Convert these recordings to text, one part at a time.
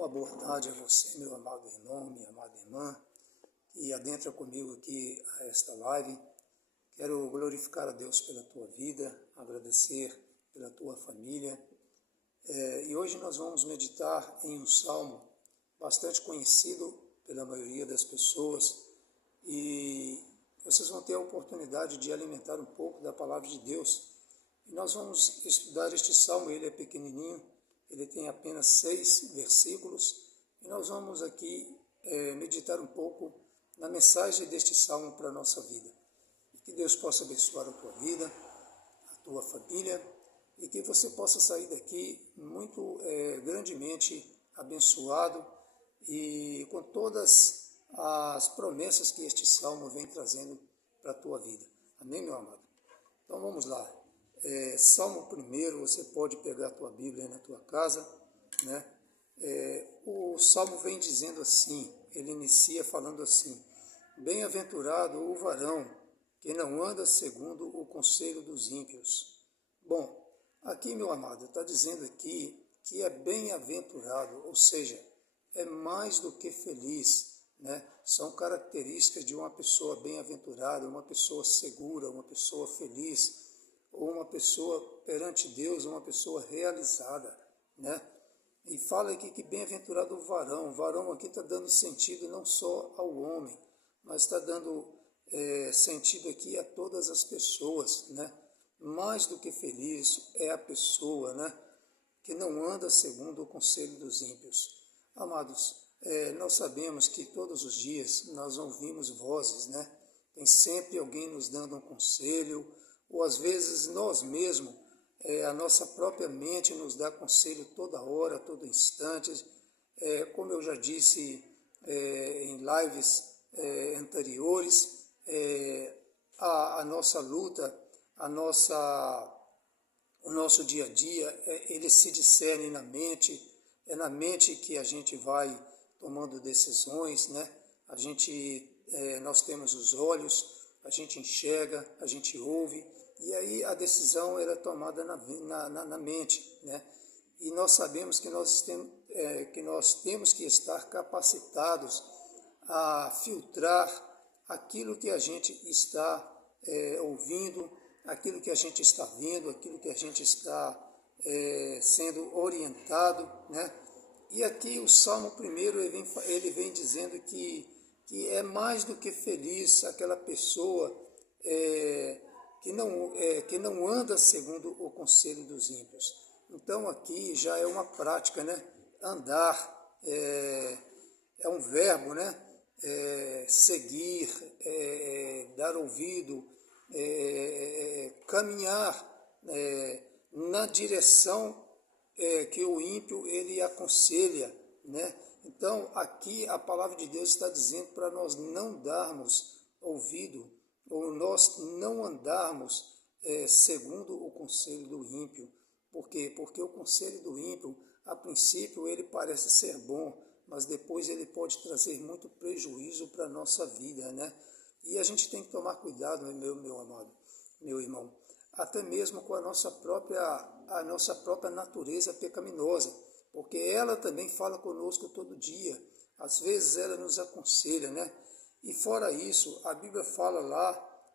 Uma boa tarde a você, meu amado irmão, minha amada irmã, que adentra comigo aqui a esta live. Quero glorificar a Deus pela tua vida, agradecer pela tua família. E hoje nós vamos meditar em um salmo bastante conhecido pela maioria das pessoas e vocês vão ter a oportunidade de alimentar um pouco da palavra de Deus. E nós vamos estudar este salmo, ele é pequenininho, ele tem apenas 6 versículos, e nós vamos aqui meditar um pouco na mensagem deste salmo para a nossa vida. E que Deus possa abençoar a tua vida, a tua família, e que você possa sair daqui muito grandemente abençoado e com todas as promessas que este salmo vem trazendo para a tua vida. Amém, meu amado? Então vamos lá. Salmo 1, você pode pegar a tua Bíblia aí na tua casa, né? O Salmo vem dizendo assim, ele inicia falando assim: bem-aventurado o varão que não anda segundo o conselho dos ímpios. Bom, aqui, meu amado, está dizendo aqui que é bem-aventurado, ou seja, é mais do que feliz, né? São características de uma pessoa bem-aventurada, uma pessoa segura, uma pessoa feliz, ou uma pessoa perante Deus, uma pessoa realizada, né? E fala aqui que bem-aventurado o varão aqui está dando sentido não só ao homem, mas está dando sentido aqui a todas as pessoas, né? Mais do que feliz é a pessoa, né? Que não anda segundo o conselho dos ímpios. Amados, nós sabemos que todos os dias nós ouvimos vozes, né? Tem sempre alguém nos dando um conselho, ou às vezes nós mesmos, a nossa própria mente nos dá conselho toda hora, todo instante. Como eu já disse em lives anteriores, a nossa luta, o nosso dia a dia, ele se discerne na mente, é na mente que a gente vai tomando decisões, né? Nós temos os olhos, a gente enxerga, a gente ouve, e aí a decisão era tomada na mente, né? E nós sabemos que nós temos que estar capacitados a filtrar aquilo que a gente está ouvindo, aquilo que a gente está vendo, aquilo que a gente está sendo orientado, né? E aqui o Salmo 1, ele vem dizendo que é mais do que feliz aquela pessoa que não anda segundo o conselho dos ímpios. Então aqui já é uma prática, né? Andar é um verbo, né? Seguir, dar ouvido, caminhar na direção que o ímpio ele aconselha, né? Então aqui a palavra de Deus está dizendo para nós não darmos ouvido, ou nós não andarmos segundo o conselho do ímpio. Por quê? Porque o conselho do ímpio, a princípio, ele parece ser bom, mas depois ele pode trazer muito prejuízo para a nossa vida, né? E a gente tem que tomar cuidado, meu amado, meu irmão, até mesmo com a nossa própria natureza pecaminosa, porque ela também fala conosco todo dia. Às vezes ela nos aconselha, né? E fora isso, a Bíblia fala lá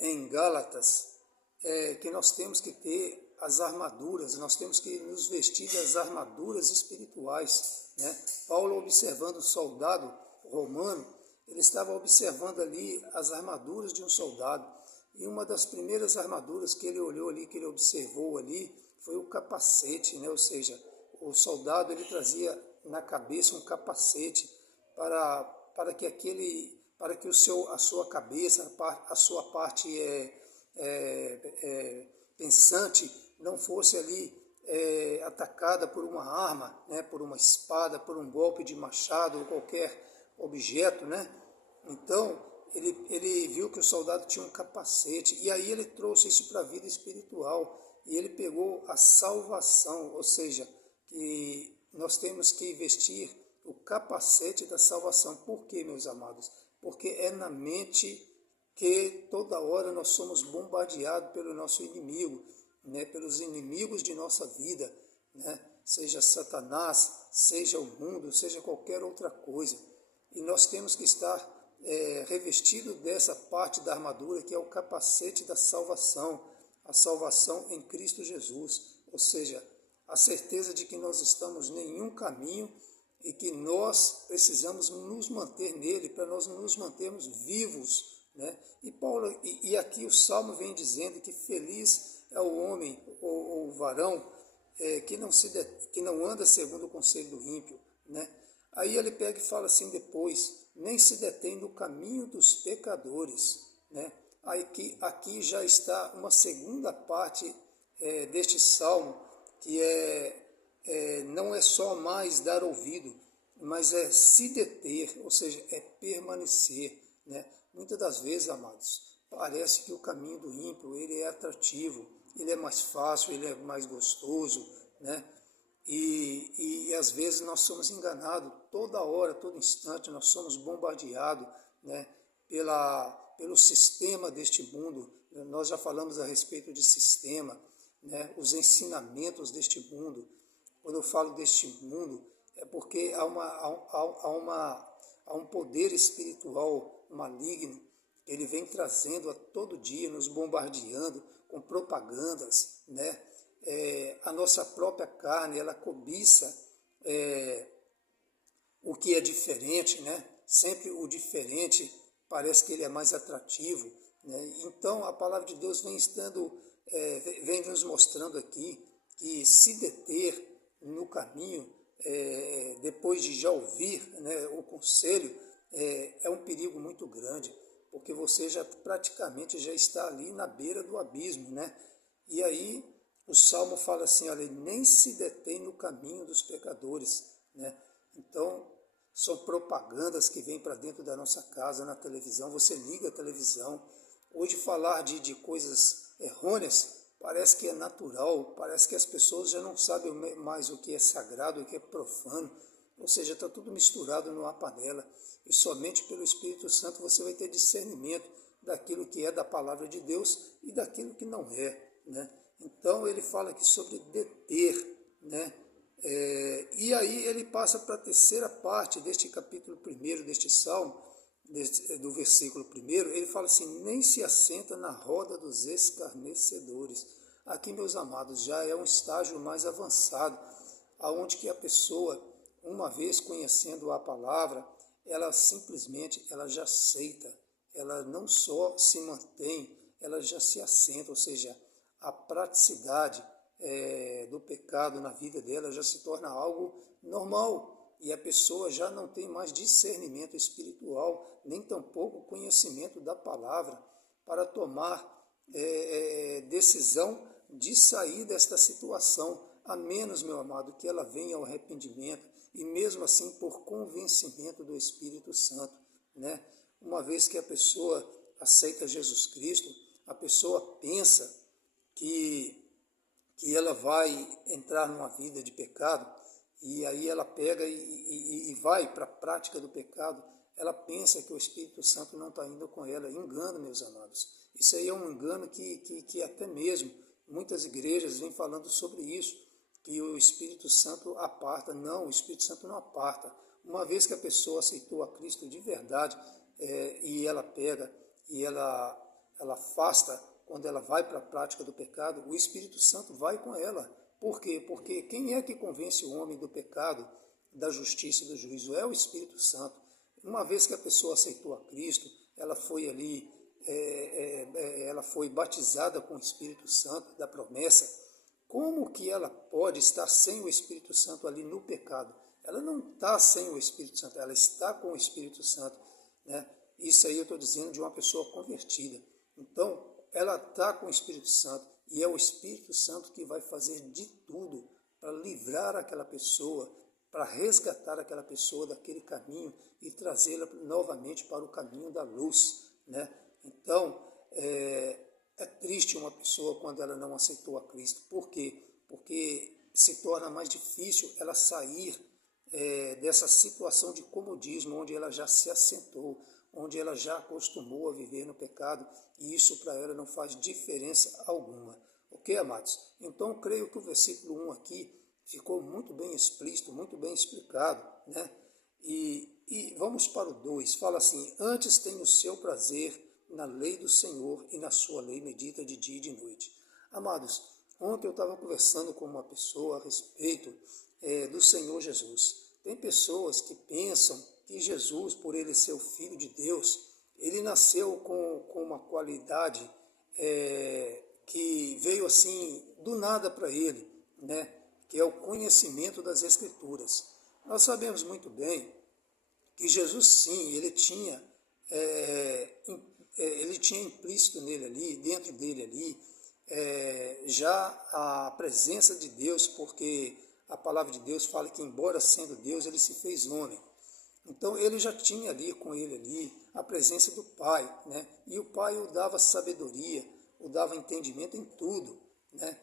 em Gálatas que nós temos que ter as armaduras, nós temos que nos vestir das armaduras espirituais, né? Paulo, observando o soldado romano, ele estava observando ali as armaduras de um soldado, e uma das primeiras armaduras que ele olhou ali, que ele observou ali, foi o capacete, né? Ou seja, o soldado ele trazia na cabeça um capacete para que a sua cabeça, a sua parte pensante não fosse ali atacada por uma arma, né, por uma espada, por um golpe de machado ou qualquer objeto, né? Então ele viu que o soldado tinha um capacete, e aí ele trouxe isso para a vida espiritual, e ele pegou a salvação, ou seja, que nós temos que vestir o capacete da salvação. Por quê, meus amados? Porque é na mente que toda hora nós somos bombardeados pelo nosso inimigo, né? Pelos inimigos de nossa vida, né? seja Satanás, seja o mundo, seja qualquer outra coisa. E nós temos que estar revestido dessa parte da armadura que é o capacete da salvação, a salvação em Cristo Jesus, ou seja, a certeza de que nós estamos em nenhum caminho e que nós precisamos nos manter nele para nós nos mantermos vivos, né? E aqui o Salmo vem dizendo que feliz é o homem ou o varão que não anda segundo o conselho do ímpio, né? Aí ele pega e fala assim depois, nem se detém no caminho dos pecadores, né? Aqui já está uma segunda parte deste salmo, que não é só mais dar ouvido, mas é se deter, ou seja, é permanecer, né? Muitas das vezes, amados, parece que o caminho do ímpio ele é atrativo, ele é mais fácil, ele é mais gostoso, né? E às vezes nós somos enganados toda hora, todo instante, nós somos bombardeados, né, pelo sistema deste mundo. Nós já falamos a respeito de sistema, né, os ensinamentos deste mundo. Quando eu falo deste mundo, é porque há um poder espiritual maligno, ele vem trazendo a todo dia, nos bombardeando com propagandas, né? A nossa própria carne, ela cobiça o que é diferente, né? Sempre o diferente parece que ele é mais atrativo, né? Então a palavra de Deus vem nos mostrando aqui que se deter no caminho, depois de já ouvir, né, o conselho, é um perigo muito grande, porque você já praticamente já está ali na beira do abismo, né? E aí o Salmo fala assim, olha, nem se detém no caminho dos pecadores, né? Então, são propagandas que vêm para dentro da nossa casa, na televisão, você liga a televisão, hoje falar de coisas errôneas parece que é natural, parece que as pessoas já não sabem mais o que é sagrado, o que é profano, ou seja, está tudo misturado numa panela, e somente pelo Espírito Santo você vai ter discernimento daquilo que é da palavra de Deus e daquilo que não é, né? Então ele fala aqui sobre deter, né? E aí ele passa para a terceira parte deste capítulo 1 deste Salmo, do versículo 1, ele fala assim, nem se assenta na roda dos escarnecedores. Aqui, meus amados, já é um estágio mais avançado, aonde que a pessoa, uma vez conhecendo a palavra, ela simplesmente ela já aceita, ela não só se mantém, ela já se assenta, ou seja, a praticidade do pecado na vida dela já se torna algo normal e a pessoa já não tem mais discernimento espiritual, nem tampouco conhecimento da palavra para tomar decisão de sair desta situação, a menos, meu amado, que ela venha ao arrependimento e mesmo assim por convencimento do Espírito Santo, né? Uma vez que a pessoa aceita Jesus Cristo, a pessoa pensa que ela vai entrar numa vida de pecado, e aí ela pega e vai para a prática do pecado, ela pensa que o Espírito Santo não está indo com ela. Engano, meus amados. Isso aí é um engano que até mesmo muitas igrejas vêm falando sobre isso, que o Espírito Santo aparta. Não, o Espírito Santo não aparta. Uma vez que a pessoa aceitou a Cristo de verdade, e ela pega e ela afasta, quando ela vai para a prática do pecado, o Espírito Santo vai com ela. Por quê? Porque quem é que convence o homem do pecado, da justiça e do juízo? É o Espírito Santo. Uma vez que a pessoa aceitou a Cristo, ela foi ali, ela foi batizada com o Espírito Santo da promessa. Como que ela pode estar sem o Espírito Santo ali no pecado? Ela não está sem o Espírito Santo, ela está com o Espírito Santo, né? Isso aí eu estou dizendo de uma pessoa convertida. Então, ela está com o Espírito Santo e é o Espírito Santo que vai fazer de tudo para livrar aquela pessoa, para resgatar aquela pessoa daquele caminho e trazê-la novamente para o caminho da luz, né? Então, é triste uma pessoa quando ela não aceitou a Cristo. Por quê? Porque se torna mais difícil ela sair dessa situação de comodismo, onde ela já se assentou, onde ela já acostumou a viver no pecado, e isso para ela não faz diferença alguma. Ok, amados? Então, creio que o versículo 1 aqui, ficou muito bem explícito, muito bem explicado, né? E vamos para o 2, fala assim: antes tem o seu prazer na lei do Senhor e na sua lei medita de dia e de noite. Amados, ontem eu estava conversando com uma pessoa a respeito do Senhor Jesus. Tem pessoas que pensam que Jesus, por ele ser o Filho de Deus, ele nasceu com uma qualidade que veio assim do nada para ele, né? Que é o conhecimento das Escrituras. Nós sabemos muito bem que Jesus, sim, ele tinha implícito nele ali, dentro dele ali, já a presença de Deus, porque a palavra de Deus fala que, embora sendo Deus, ele se fez homem. Então ele já tinha ali com ele ali a presença do Pai, né? E o Pai o dava sabedoria, o dava entendimento em tudo, né?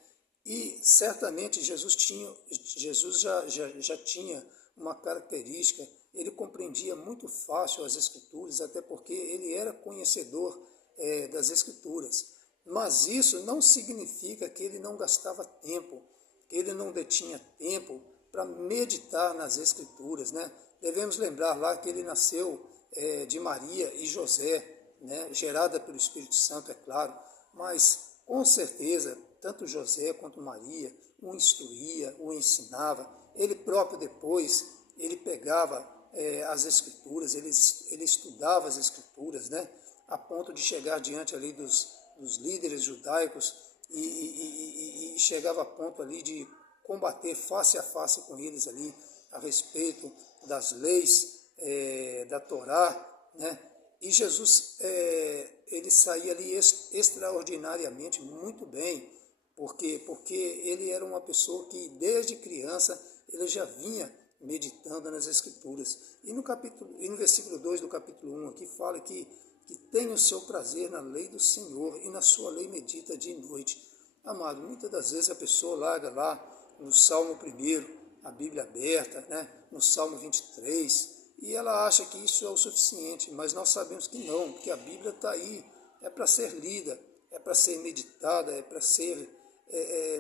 E certamente Jesus já tinha uma característica, ele compreendia muito fácil as Escrituras, até porque ele era conhecedor das Escrituras. Mas isso não significa que ele não gastava tempo, que ele não detinha tempo para meditar nas Escrituras, né? Devemos lembrar lá que ele nasceu de Maria e José, né? Gerada pelo Espírito Santo, é claro, mas com certeza, tanto José quanto Maria o instruía, o ensinava. Ele próprio depois, ele pegava as Escrituras, ele estudava as Escrituras, né? A ponto de chegar diante ali dos líderes judaicos e chegava a ponto ali de combater face a face com eles ali a respeito das leis da Torá, né? E Jesus, ele saía ali extraordinariamente muito bem, porque ele era uma pessoa que desde criança ele já vinha meditando nas Escrituras. E no versículo 2 do capítulo 1 aqui fala que tem o seu prazer na lei do Senhor e na sua lei medita dia e noite. Amado, muitas das vezes a pessoa larga lá no Salmo 1, a Bíblia aberta, né, no Salmo 23, e ela acha que isso é o suficiente, mas nós sabemos que não, que a Bíblia está aí, é para ser lida, é para ser meditada, é para ser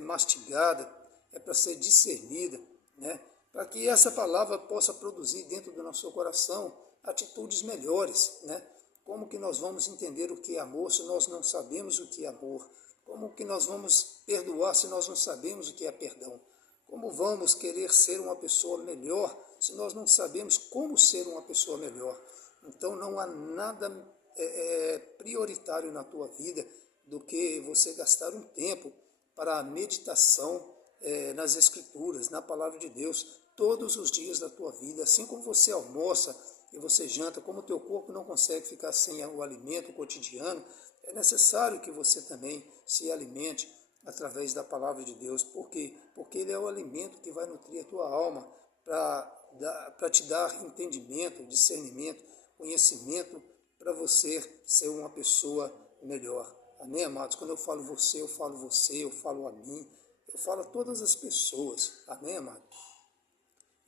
mastigada, é para ser discernida, né, para que essa palavra possa produzir dentro do nosso coração atitudes melhores, né? Como que nós vamos entender o que é amor se nós não sabemos o que é amor? Como que nós vamos perdoar se nós não sabemos o que é perdão? Como vamos querer ser uma pessoa melhor se nós não sabemos como ser uma pessoa melhor? Então não há nada prioritário na tua vida do que você gastar um tempo para a meditação nas Escrituras, na Palavra de Deus, todos os dias da tua vida. Assim como você almoça e você janta, como o teu corpo não consegue ficar sem o alimento cotidiano, é necessário que você também se alimente através da palavra de Deus. Por quê? Porque ele é o alimento que vai nutrir a tua alma para te dar entendimento, discernimento, conhecimento para você ser uma pessoa melhor. Amém, amados? Quando eu falo você, eu falo a mim, eu falo a todas as pessoas. Amém, amado?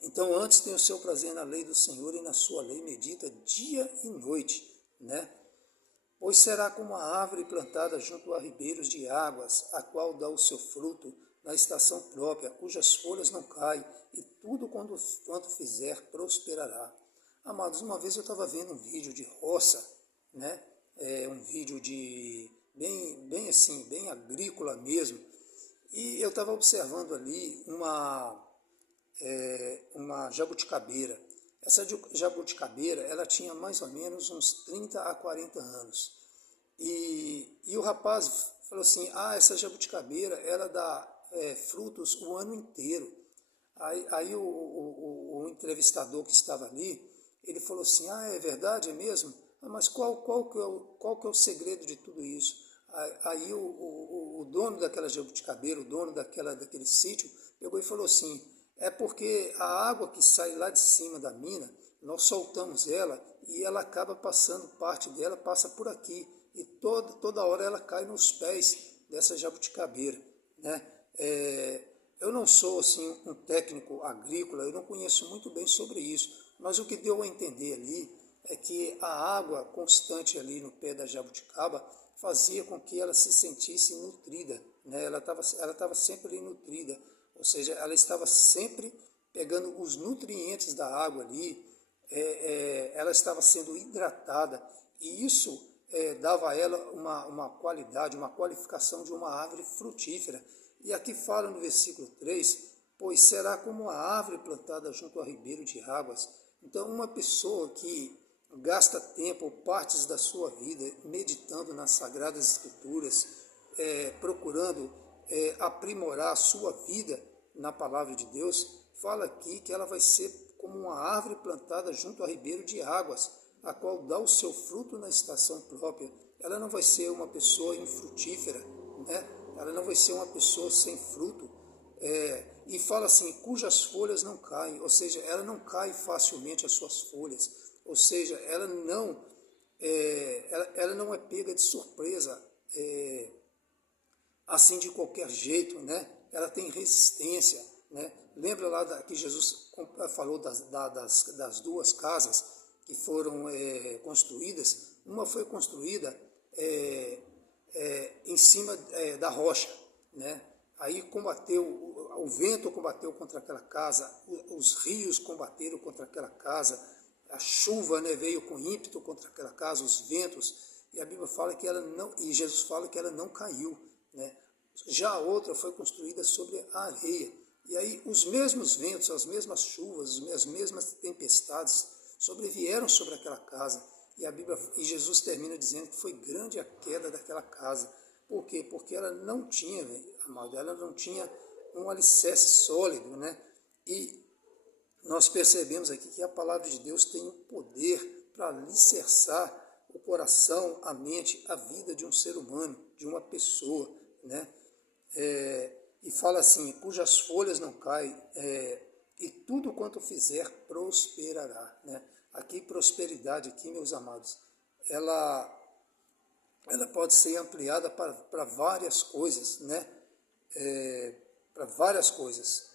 Então, antes tem o seu prazer na lei do Senhor e na sua lei medita dia e noite, né? Pois será como a árvore plantada junto a ribeiros de águas, a qual dá o seu fruto na estação própria, cujas folhas não caem, e tudo quanto fizer prosperará. Amados, uma vez eu estava vendo um vídeo de roça, né? Um vídeo de bem assim, bem agrícola mesmo, e eu estava observando ali uma jabuticabeira. Essa jabuticabeira, ela tinha mais ou menos uns 30 a 40 anos. E o rapaz falou assim, essa jabuticabeira, ela dá frutos o ano inteiro. Aí o entrevistador que estava ali, ele falou assim, é verdade, é mesmo? Mas qual que é o segredo de tudo isso? Aí o dono daquela jabuticabeira, o dono daquele sítio, pegou e falou assim, é porque a água que sai lá de cima da mina, nós soltamos ela e ela acaba passando, parte dela passa por aqui. E toda hora ela cai nos pés dessa jabuticabeira, né? Eu não sou assim um técnico agrícola, eu não conheço muito bem sobre isso, mas o que deu a entender ali é que a água constante ali no pé da jabuticaba fazia com que ela se sentisse nutrida, né? Ela estava sempre ali nutrida, ou seja, ela estava sempre pegando os nutrientes da água ali, ela estava sendo hidratada, e isso dava a ela uma qualidade, uma qualificação de uma árvore frutífera. E aqui fala no versículo 3, pois será como uma árvore plantada junto ao ribeiro de águas. Então, uma pessoa que gasta tempo ou partes da sua vida meditando nas Sagradas Escrituras, procurando aprimorar a sua vida na Palavra de Deus, fala aqui que ela vai ser como uma árvore plantada junto ao ribeiro de águas, a qual dá o seu fruto na estação própria. Ela não vai ser uma pessoa infrutífera, né? Ela não vai ser uma pessoa sem fruto. E fala assim, cujas folhas não caem, ou seja, ela não cai facilmente as suas folhas, ou seja, ela não é pega de surpresa, assim de qualquer jeito, né? Ela tem resistência, né? Lembra lá que Jesus falou das duas casas que foram construídas? Uma foi construída em cima da rocha, né? Aí o vento combateu contra aquela casa, os rios combateram contra aquela casa, a chuva, né, veio com ímpeto contra aquela casa, os ventos, e a Bíblia fala que ela não, e Jesus fala que ela não caiu, né? Já a outra foi construída sobre a areia, e aí os mesmos ventos, as mesmas chuvas, as mesmas tempestades sobrevieram sobre aquela casa, e Jesus termina dizendo que foi grande a queda daquela casa. Por quê? Porque ela não tinha, amado, ela não tinha um alicerce sólido, né? E nós percebemos aqui que a palavra de Deus tem o poder para alicerçar o coração, a mente, a vida de um ser humano, de uma pessoa, né? E fala assim, cujas folhas não caem, e tudo quanto fizer prosperará, né? Aqui, prosperidade, aqui, meus amados, ela pode ser ampliada para várias coisas, né? Para várias coisas.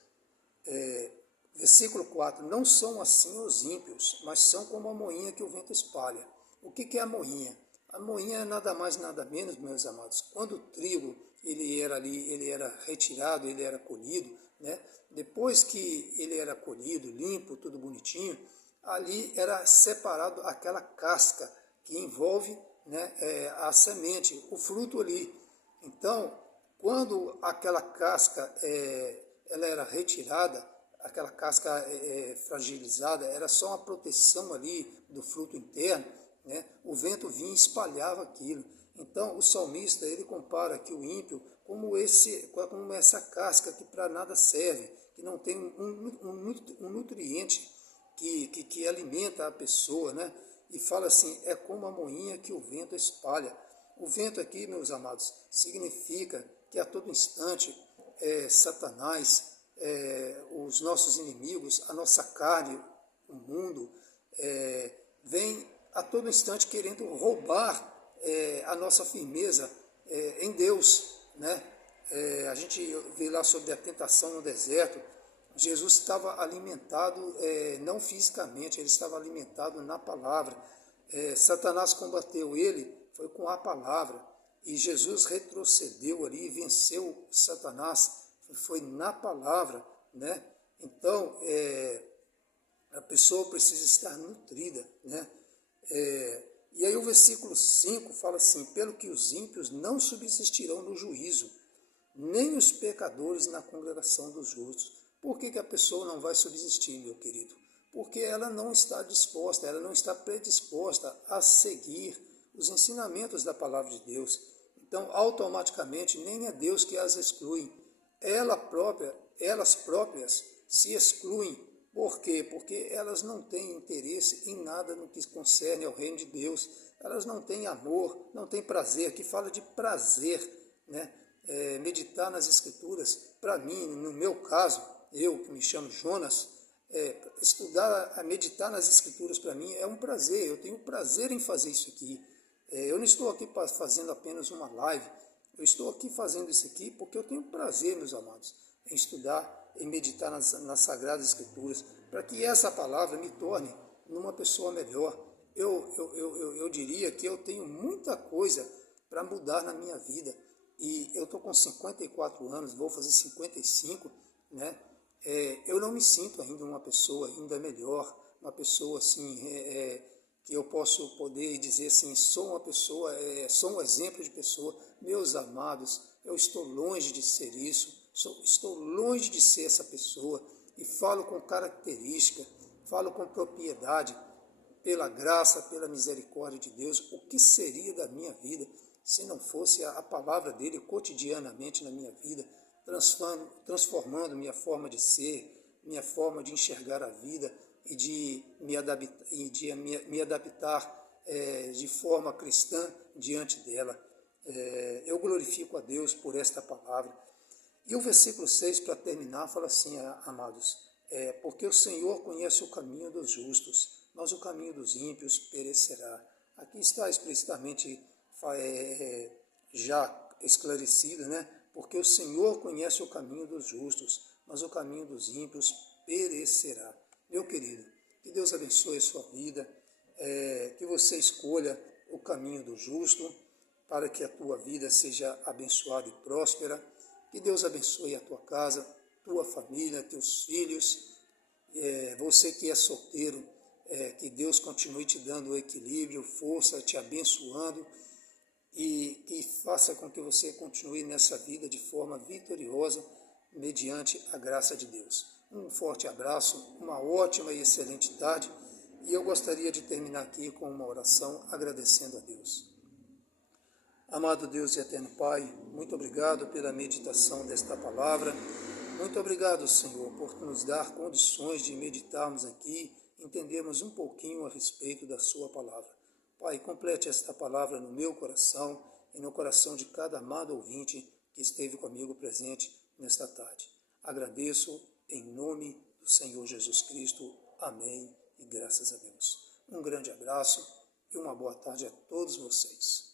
Versículo 4, não são assim os ímpios, mas são como a moinha que o vento espalha. O que é a moinha? A moinha é nada mais, nada menos, meus amados. Quando o trigo ele era retirado, ele era colhido, né? Depois que ele era colhido, limpo, tudo bonitinho, ali era separado aquela casca que envolve, né, a semente, o fruto ali. Então, quando aquela casca ela era retirada, aquela casca fragilizada, era só uma proteção ali do fruto interno, né? O vento vinha e espalhava aquilo. Então, o salmista, ele compara aqui o ímpio como essa casca que para nada serve, que não tem um nutriente que alimenta a pessoa, né? E fala assim, é como a moinha que o vento espalha. O vento aqui, meus amados, significa que a todo instante Satanás, os nossos inimigos, a nossa carne, o mundo, vem a todo instante querendo roubar a nossa firmeza em Deus, né? A gente vê lá sobre a tentação no deserto, Jesus estava alimentado, não fisicamente, ele estava alimentado na palavra. Satanás combateu ele, foi com a palavra, e Jesus retrocedeu ali, venceu Satanás, foi na palavra, né? Então, a pessoa precisa estar nutrida, né? E aí o versículo 5 fala assim, pelo que os ímpios não subsistirão no juízo, nem os pecadores na congregação dos justos. Por que a pessoa não vai subsistir, meu querido? Porque ela não está disposta, ela não está predisposta a seguir os ensinamentos da palavra de Deus. Então, automaticamente, nem é Deus que as exclui. Elas próprias se excluem. Por quê? Porque elas não têm interesse em nada no que concerne ao reino de Deus. Elas não têm amor, não têm prazer. Aqui fala de prazer, né? Meditar nas Escrituras, para mim, no meu caso, eu que me chamo Jonas, meditar nas Escrituras para mim é um prazer, eu tenho prazer em fazer isso aqui. Eu não estou aqui fazendo apenas uma live, eu estou aqui fazendo isso aqui porque eu tenho prazer, meus amados, em estudar, em meditar nas Sagradas Escrituras, para que essa palavra me torne uma pessoa melhor. Eu diria que eu tenho muita coisa para mudar na minha vida, e eu estou com 54 anos, vou fazer 55, né? Eu não me sinto ainda uma pessoa ainda melhor, uma pessoa assim, que eu posso poder dizer assim, sou uma pessoa, sou um exemplo de pessoa. Meus amados, eu estou longe de ser isso, estou longe de ser essa pessoa, e falo com característica, falo com propriedade, pela graça, pela misericórdia de Deus. O que seria da minha vida se não fosse a palavra dele cotidianamente na minha vida, transformando minha forma de ser, minha forma de enxergar a vida e de me adaptar de forma cristã diante dela. Eu glorifico a Deus por esta palavra. E o versículo 6, para terminar, fala assim, amados, porque o Senhor conhece o caminho dos justos, mas o caminho dos ímpios perecerá. Aqui está explicitamente já esclarecido, né? Porque o Senhor conhece o caminho dos justos, mas o caminho dos ímpios perecerá. Meu querido, que Deus abençoe a sua vida, que você escolha o caminho do justo, para que a tua vida seja abençoada e próspera. Que Deus abençoe a tua casa, tua família, teus filhos. Você que é solteiro, que Deus continue te dando equilíbrio, força, te abençoando, e que faça com que você continue nessa vida de forma vitoriosa, mediante a graça de Deus. Um forte abraço, uma ótima e excelente tarde, e eu gostaria de terminar aqui com uma oração agradecendo a Deus. Amado Deus e eterno Pai, muito obrigado pela meditação desta palavra. Muito obrigado, Senhor, por nos dar condições de meditarmos aqui, entendermos um pouquinho a respeito da sua palavra. Pai, complete esta palavra no meu coração e no coração de cada amado ouvinte que esteve comigo presente nesta tarde. Agradeço em nome do Senhor Jesus Cristo. Amém e graças a Deus. Um grande abraço e uma boa tarde a todos vocês.